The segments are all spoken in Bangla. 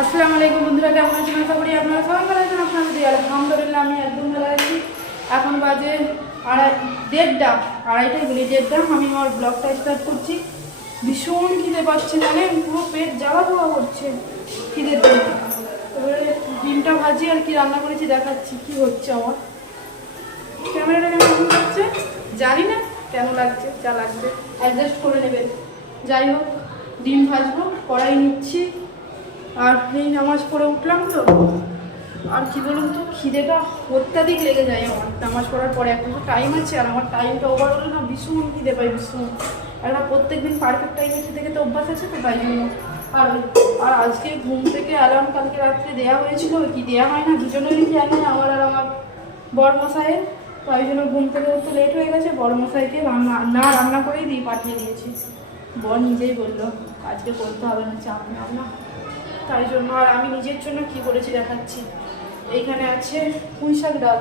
আসসালামু আলাইকুম বন্ধুরা, কেমন আছেন? আশা করি আপনারা সবাই ভালো আছেন। আপনাদের দিয়ে আলহামদুলিল্লাহ আমি একদম ভালো আছি। এখন বাজে আড়াই দেড়টা, আড়াইটাই বলি, দেড়টা। আমি আমার ব্লগটা স্টার্ট করছি। ভীষণ খিদে পাচ্ছে জানেন পুরো পেট জ্বালা ধোয়া করছে খিদের জন্য। এবারে ডিমটা ভাজি আর কি রান্না করেছি, দেখাচ্ছি কি হচ্ছে আমার। ক্যামেরাটা কেমন লাগছে? জানি না কেন লাগছে, যা লাগছে অ্যাডজাস্ট করে নেবেন। যাই হোক, ডিম ভাজবো, কড়াই নিচ্ছি। আর এই নামাজ পড়ে উঠলাম তো। আর কি বলুন তো, খিদেটা অত্যাধিক লেগে যায় আমার। নামাজ পড়ার পরে এখন তো টাইম আছে, আর আমার টাইমটা ওভার হলে না ভীষণ খিদে পাই ভীষণ। একটা প্রত্যেক দিন পারফেক্ট টাইমে খেতে খেতে অভ্যাস আছে তো তাই জন্য। আর আর আজকে ঘুম থেকে অ্যালার্ম কালকে রাত্রে দেওয়া হয়েছিল, কি দেওয়া হয় না দুজনেরই জানে, আমার আর আমার বর মশাইয়ের তাই জন্য ঘুম থেকে উঠতে লেট হয়ে গেছে বড় মশাইকে রান্না, না রান্না করেই দিয়ে পাঠিয়ে দিয়েছি। বর নিজেই বলল, আজকে করতে হবে না, চাপ না। তাই জন্য আর আমি নিজের জন্য কি করেছি দেখাচ্ছি। এইখানে আছে পুঁই শাক ডাল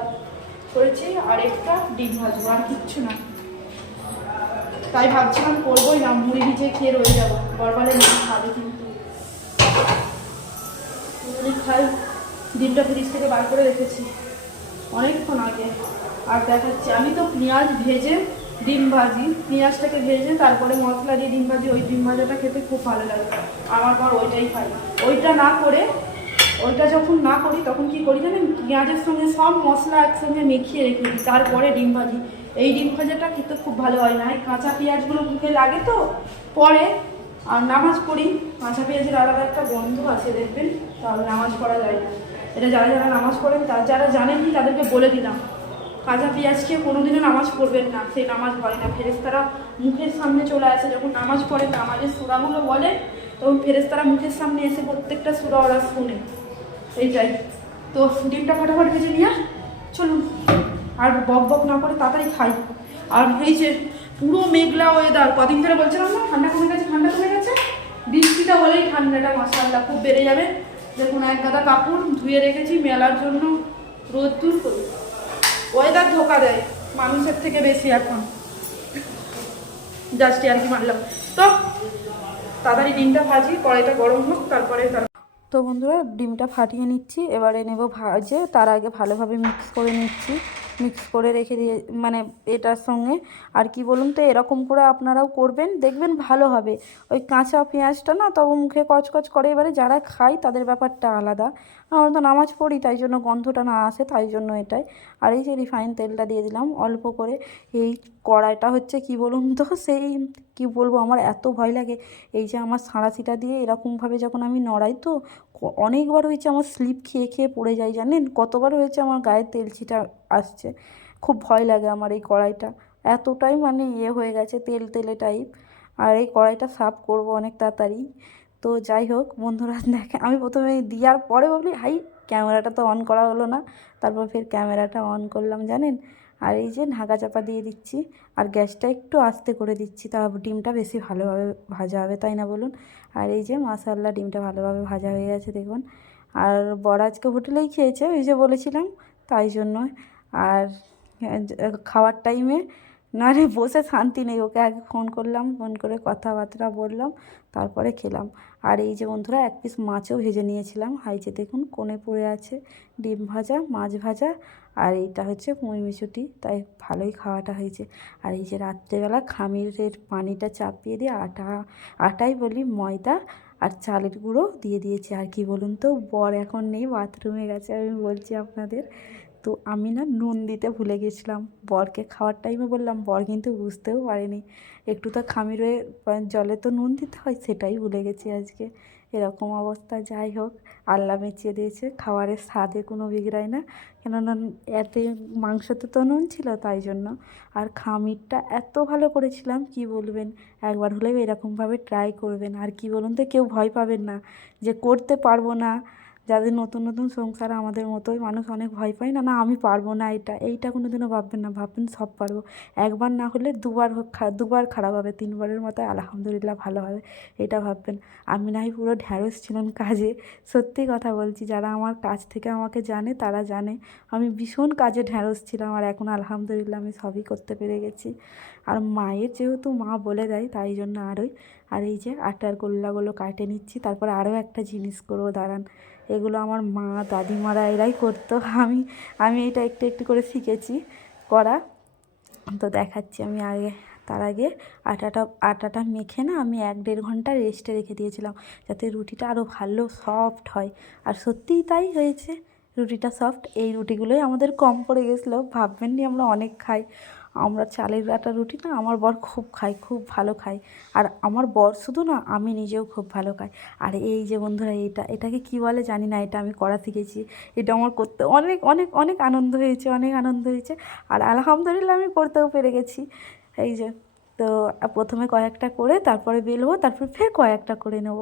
করেছি আর একটা ডিম ভাজবো, আর কিচ্ছু না। তাই ভাবছিলাম করবোই না, মুড়ি ভিজে খেয়ে রয়ে যাব। বরবারে না, খাবে কিন্তু। খাই, ডিমটা ফ্রিজ থেকে বার করে রেখেছি। অনেকক্ষণ আগে। আর দেখাচ্ছি, আমি তো পেঁয়াজ ভেজে ডিম ভাজি, পেঁয়াজটাকে ভেজে তারপরে মশলা দিয়ে ডিম ভাজি, ওই ডিম ভাজাটা খেতে খুব ভালো লাগে। আমার পর ওইটাই খাই। ওইটা না করে, ওইটা যখন না করি, তখন কি করি জানেন? পেঁয়াজের সঙ্গে সব মশলা একসঙ্গে মেখিয়ে রেখে দিই, তারপরে ডিম ভাজি। এই ডিম ভাজাটা খেতে খুব ভালো হয় না। এই কাঁচা পেঁয়াজগুলো মুখে লাগে তো, পরে আর নামাজ পড়ি। কাঁচা পেঁয়াজের আলাদা একটা গন্ধ আছে, দেখবেন? তাহলে নামাজ পড়া যায় না। এটা যারা যারা নামাজ পড়েন, তারা যারা জানেননি, তাদেরকে বলে দিলাম। কাঁচা পেঁয়াজ খেয়ে কোনোদিনও নামাজ পড়বেন না। সেই নামাজ হয় না। ফেরেস্তারা মুখের সামনে চলে আসে। যখন নামাজ পড়ে, নামাজের সুরাগুলো বলে, তখন ফেরেস্তারা মুখের সামনে এসে প্রত্যেকটা সুরা ওরা শুনে। এইটাই। তো ডিমটা ফাটাফাট ভেজে নিয়ে চলুন। আর বক বক না করে তাড়াতাড়ি খাই। আর এই যে পুরো মেঘলা ওয়েদার কদিন ধরে বলছিলাম না, ঠান্ডা কমে গেছে, ঠান্ডা কমে গেছে। বৃষ্টিটা হলেই ঠান্ডাটা মশাল্লা খুব বেড়ে যাবে। দেখুন, এক গাদা কাপড় ধুয়ে রেখেছি, মেলার জন্য রোদ দূর করি। ওয়েদার ধোকা দেয়, মানুষের থেকে বেশি এখন। জাস্ট আর কি মারলাম। তো, তাড়াতাড়ি ডিমটা ভাজি, কড়াইটা গরম হোক, তারপরে তার তো বন্ধুরা, ডিমটা ফাটিয়ে নিচ্ছি। এবারে নেব ভাজে, তার আগে ভালোভাবে মিক্স করে নিচ্ছি। মিক্স করে রেখে দিয়ে মানে এটার সঙ্গে। আর কি বলুন তো, এরকম করে আপনারাও করবেন, দেখবেন ভালো হবে। ওই কাঁচা পেঁয়াজটা না, তবু মুখে কচকচ করে, এবারে যারা খায় তাদের ব্যাপারটা আলাদা। আমরা তো নামাজ পড়ি, তাই জন্য গন্ধটা না আসে, তাই জন্য এটাই। আর এই যে রিফাইন তেলটা দিয়ে দিলাম অল্প করে, এই কড়াইটা হচ্ছে কি বলুন তো, সেই কি বলব? আমার এত ভয় লাগে। এই যে আমার সাঁড়াশিটা দিয়ে এরকমভাবে যখন আমি নড়াই তো অনেকবার হয়েছে আমার স্লিপ খেয়ে খেয়ে পড়ে যায়, জানেন? কতবার হয়েছে আমার গায়ে তেল ছিটা আসছে। খুব ভয় লাগে আমার এই কড়াইটা। এতটাই মানে ইয়ে হয়ে গেছে তেল তেলে টাইপ আর এই কড়াইটা সাফ করব অনেক তাড়াতাড়ি। তো যাই হোক, বন্ধুরা, দেখে আমি প্রথমে দেওয়ার পরে ভাবলি, হাই, ক্যামেরাটা তো অন করা হলো না। তারপর ফের ক্যামেরাটা অন করলাম, জানেন? আর এই যে ঢাকা চাপা দিয়ে দিচ্ছি, আর গ্যাসটা একটু আস্তে করে দিচ্ছি, তা ডিমটা বেশি ভালোভাবে ভাজা হবে, তাই না বলুন? আর এই যে মাসাল্লা ডিমটা ভালোভাবে ভাজা হয়ে গেছে, দেখুন। আর বড় আজকে হোটেলেই খেয়েছে, ওই যে বলেছিলাম, তাই জন্য। আর খাওয়ার টাইমে নারে বসে শান্তি নেই, ওকে আগে ফোন করলাম, ফোন করে কথাবার্তা বললাম, তারপরে খেলাম। আর এই যে বন্ধুরা, এক পিস মাছও ভেজে নিয়েছিলাম। হাই যে দেখুন, কোণে পড়ে আছে ডিম ভাজা, মাছ ভাজা, আর এইটা হচ্ছে মিশুটি। তাই ভালোই খাওয়াটা হয়েছে। আর এই যে রাত্রেবেলা খামিরের পানিটা চাপিয়ে দিয়ে আটা, আটাই বলি ময়দা আর চালের গুঁড়ো দিয়ে দিয়েছি। আর কি বলুন তো, বর এখন নেই, বাথরুমে গেছে, আমি বলছি আপনাদের। তো আমি না নুন দিতে ভুলে গেছিলাম। বরকে খাওয়ার টাইমে বললাম, বর কিন্তু বুঝতেও পারেনি। একটু তো খামিরে জলে তো নুন দিতে হয়, সেটাই ভুলে গেছি আজকে। এরকম অবস্থা, যাই হোক, আল্লাহ মেচিয়ে দিয়েছে। খাবারের স্বাদে কোনো বিগড়ায় না। কেননা এতে মাংসতে তো নুন ছিল, তাই জন্য। আর খামিরটা এত ভালো করেছিলাম, কি বলবেন? একবার হলেও এরকমভাবে ট্রাই করবেন। আর কি বলুন তো, কেউ ভয় পাবেন না যে, করতে পারব না। যাদের নতুন নতুন সংসার আমাদের মতোই মানুষ অনেক ভয় পায়, না না, আমি পারব না এটা এইটা কোনো দিনও ভাববেন না, ভাববেন সব পারব। একবার না হলে দুবার দুবার খারাপ হবে, তিনবারের মতো আলহামদুলিল্লাহ ভালো হবে, এটা ভাববেন। আমি নাই পুরো ঢ্যাঁড়স ছিলাম কাজে, সত্যি কথা বলছি, যারা আমার কাজ থেকে আমাকে জানে তারা জানে। আমি ভীষণ কাজে ঢ্যাঁড়স ছিলাম আর এখন আলহামদুলিল্লাহ আমি সবই করতে পেরে গেছি। আর মায়ের যেহেতু মা বলে দেয়, তাই জন্য আরোই। আর এই যে আটার গোল্লাগুলো কাটে নিচ্ছি, তারপর আরও একটা জিনিস করব, দাঁড়ান। এগুলো আমার মা, দাদিমারা এরাই করতো। আমি আমি এটা একটু একটু করে শিখেছি করা। তো দেখাচ্ছি আমি আগে, তার আগে আটাটা আটাটা মেখে না আমি এক দেড় ঘণ্টা রেস্টে রেখে দিয়েছিলাম, যাতে রুটিটা আরও ভালো সফট হয়। আর সত্যিই তাই হয়েছে, রুটিটা সফট এই রুটিগুলোই আমাদের কম পড়ে গেছিল, ভাববেন আমরা অনেক খাই। আমরা চালের আটা রুটি না, আমার বর খুব খাই খুব ভালো খায়। আর আমার বর শুধু না, আমি নিজেও খুব ভালো খাই। আর এই যে বন্ধুরা, এটা, এটাকে কি বলে জানি না, এটা আমি করা শিখেছি। এটা আমার করতে অনেক অনেক অনেক আনন্দ হয়েছে, অনেক আনন্দ হয়েছে। আর আলহামদুলিল্লাহ আমি করতেও পেরে গেছি। এই যে তো প্রথমে কয়েকটা করে তারপরে বেলবো তারপর ফের কয়েকটা করে নেব।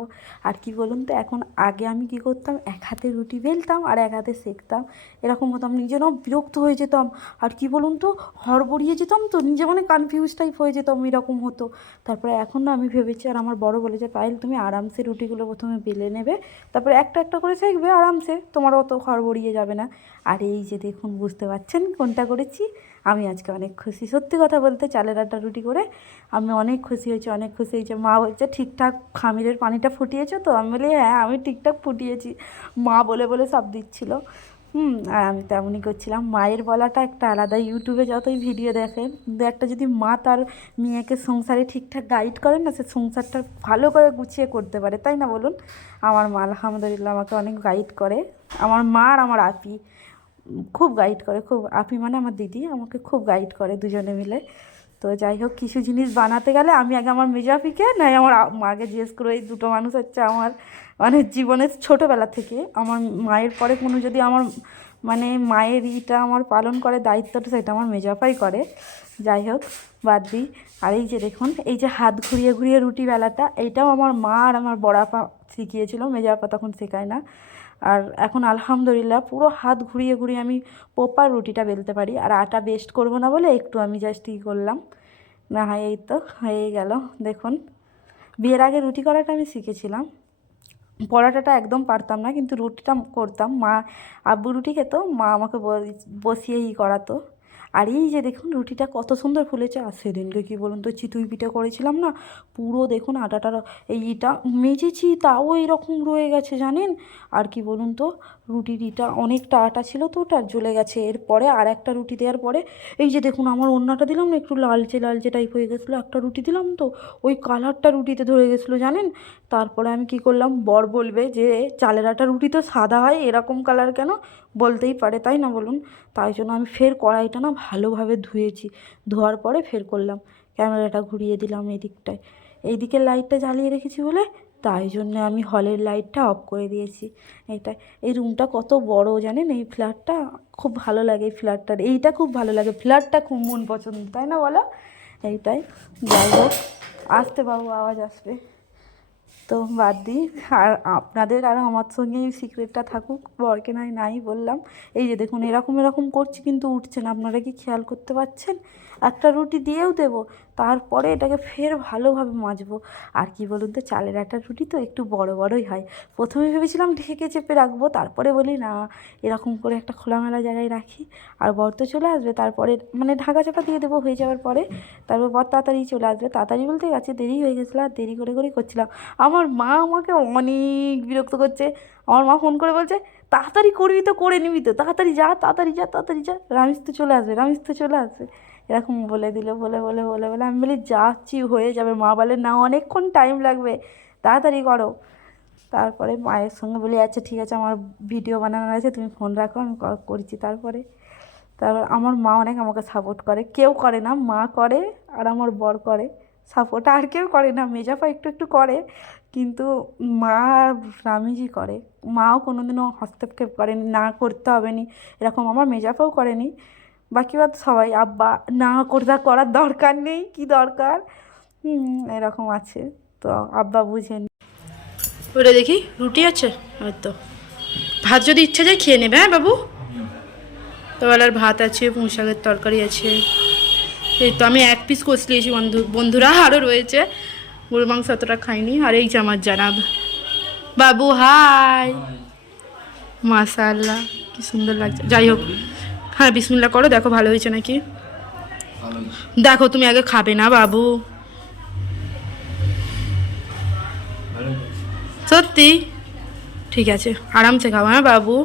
আর কি বলুন তো, এখন আগে আমি কি করতাম? এক হাতে রুটি বেলতাম আর এক হাতে সেঁকতাম। এরকম হতাম, নিজে না বিরক্ত হয়ে যেতাম। আর কি বলুন তো, হড়বড়িয়ে যেতাম তো, নিজে মানে কনফিউজ টাইপ হয়ে যেতাম, এরকম হতো। তারপরে এখন না আমি ভেবেছি, আর আমার বড় বলে যে, পায়েল, তুমি আরামসে রুটিগুলো প্রথমে বেলে নেবে, তারপরে একটা একটা করে সেঁকবে আরামসে। তোমার অত হড়বড়িয়ে যাবে না। আর এই যে দেখুন, বুঝতে পারছেন কোনটা করেছি? আমি আজকে অনেক খুশি। সত্যি কথা বলতে চালের আটা রুটি করে আমি অনেক খুশি হয়েছি, অনেক খুশি হয়েছে। মা বলছে, ঠিকঠাক খামিরের পানিটা ফুটিয়েছো তো? আমি বলি হ্যাঁ আমি ঠিকঠাক ফুটিয়েছি। মা বলে বলে সব দিচ্ছিল। হুম, আর আমি তেমনই করছিলাম। মায়ের বলাটা একটা আলাদা। ইউটিউবে যতই ভিডিও দেখে কিন্তু একটা যদি মা তার মেয়েকে সংসারে ঠিকঠাক গাইড করেন না, সে সংসারটা ভালো করে গুছিয়ে করতে পারে। তাই না বলুন? আমার মা আলহামদুলিল্লাহ আমাকে অনেক গাইড করে। আমার মা আর আমার আপি। খুব গাইড করে, খুব আপি মানে আমার দিদি, আমাকে খুব গাইড করে দুজনে মিলে। তো যাই হোক, কিছু জিনিস বানাতে গেলে আমি আগে আমার মেজাপিকে নাই আমার মাকে জিজ্ঞেস করে, এই দুটো মানুষ হচ্ছে আমার মানে জীবনের ছোটোবেলা থেকে। আমার মায়ের পরে কোনো যদি আমার মানে মায়ের ইটা আমার পালন করে, দায়িত্বটা সেটা আমার মেজাপাই করে। যাই হোক, বাদ দিই আর এই যে দেখুন, এই যে হাত ঘুরিয়ে ঘুরিয়ে রুটি বেলাটা, এইটাও আমার মা আর আমার বড়াপা শিখিয়েছিল মেজাপা তখন শেখায় না। আর এখন আলহামদুলিল্লাহ পুরো হাত ঘুরিয়ে ঘুরিয়ে আমি পোপার রুটিটা বেলতে পারি। আর আটা বেস্ট করব না বলে একটু আমি জাস্ট ই করলাম। না হয় এই তো হয়ে গেল, দেখুন। বিয়ের আগে রুটি করাটা আমি শিখেছিলাম। পরোটাটা একদম পারতাম না, কিন্তু রুটিটা করতাম। মা আব্বু রুটি খেত, মা আমাকে বসিয়েই করাতো। আর এই যে দেখুন, রুটিটা কত সুন্দর ফুলেছে। আর সেদিনকে কী বলুন তো, চিতুই পিঠে করেছিলাম না? পুরো দেখুন আটাটা এইটা মেজেছি, তাও এরকম রয়ে গেছে, জানেন? আর কি বলুন তো, রুটির ইটা অনেকটা আটা ছিল তো, ওটা জ্বলে গেছে। এরপরে আর একটা রুটি দেওয়ার পরে, এই যে দেখুন, আমার অন্যটা দিলাম না, একটু লালচে লালচে টাইপ হয়ে গেছিল, একটা রুটি দিলাম তো, ওই কালারটা রুটিতে ধরে গেছিল, জানেন? তারপরে আমি কি করলাম, বর বলবে যে, চালের আটা রুটি তো সাদা হয়, এরকম কালার কেন? বলতেই পারে, তাই না বলুন? তাই জন্য আমি ফের কড়াইটা না ভালোভাবে ধুয়েছি। ধোয়ার পরে ফের করলাম। ক্যামেরাটা ঘুরিয়ে দিলাম এই দিকটায় এই দিকের লাইটটা জ্বালিয়ে রেখেছি বলে তাই জন্য আমি হলের লাইটটা অফ করে দিয়েছি। এইটা এই রুমটা কত বড় জানেন এই ফ্ল্যাটটা? খুব ভালো লাগে এই ফ্ল্যাটটার। এইটা খুব ভালো লাগে। ফ্ল্যাটটা খুব মন পছন্দ, তাই না বলো? এইটাই। যাই হোক, আসতে বাবু আওয়াজ আসবে। তো বাদ দিই আর আপনাদের আর আমার সঙ্গে এই সিক্রেটটা থাকুক, বরকে নাই নাই বললাম। এই যে দেখুন, এরকম এরকম করছি কিন্তু উঠছে না। আপনারা কি খেয়াল করতে পারছেন? একটা রুটি দিয়েও দেবো, তারপরে এটাকে ফের ভালোভাবে মাজবো। আর কি বলুন তো, চালের একটা রুটি তো একটু বড় বড়ই হয়। প্রথমে ভেবেছিলাম ঢেকে চেপে রাখব, তারপরে বলি না, এরকম করে একটা খোলামেলা জায়গায় রাখি। আর বর তো চলে আসবে, তারপরে মানে ঢাকা চাপা দিয়ে দেবো হয়ে যাওয়ার পরে। তারপর বর তাড়াতাড়ি চলে আসবে, তাড়াতাড়ি বলতে গেছে দেরি হয়ে গেছিল, আর দেরি করে করেই করছিলাম। আমার মা আমাকে অনেক বিরক্ত করছে। আমার মা ফোন করে বলছে, তাড়াতাড়ি করবি তো, করে নিবি তো, তাড়াতাড়ি যা তাড়াতাড়ি যা তাড়াতাড়ি যা। রামিস তো চলে আসবে, রামিস তো চলে আসবে। এরকম বলে দিল, বলে বলে বলে বলে। আমি বলি, যাচ্ছি, হয়ে যাবে। মা বলে, না, অনেকক্ষণ টাইম লাগবে। তাড়াতাড়ি করো। তারপরে মায়ের সঙ্গে বলি আচ্ছা ঠিক আছে, আমার ভিডিও বানানোর আছে, তুমি ফোন রাখো, আমি করছি। তারপরে, তারপর আমার মা অনেক আমাকে সাপোর্ট করে। কেউ করে না, মা করে আর আমার বর করে। সাপোর্ট আর কেউ করে না মেজাপা একটু একটু করে। কিন্তু মা আর স্বামীজি করে। মাও কোনোদিনও হস্তক্ষেপ করেনি, না করতে হবে নি। এরকম আমার মেজাপাও করেনি। বাকি বাদ সবাই, আব্বা, না করতে করার দরকার নেই, কি দরকার? এরকম আছে। তো আব্বা বুঝেন ওটা দেখি, রুটি আছে? হয়তো ভাত যদি ইচ্ছা যায় খেয়ে নেবে হ্যাঁ বাবু? তোবেলার ভাত আছে, পুঁই শাকের তরকারি আছে। এই তো আমি এক পিস কষলিয়েছি বন্ধু, বন্ধুরা আরও রয়েছে। গরু মাংস অতটা খাইনি, আর এই জামার জানাব। বাবু, হাই! মাশাল্লাহ কি সুন্দর লাগছে। যাই হোক হ্যাঁ বিসমিল্লা করো, দেখো ভালো হয়েছে নাকি? দেখো, তুমি আগে খাবে না বাবু। সত্যি? ঠিক আছে, আরামসে খাব হ্যাঁ বাবু।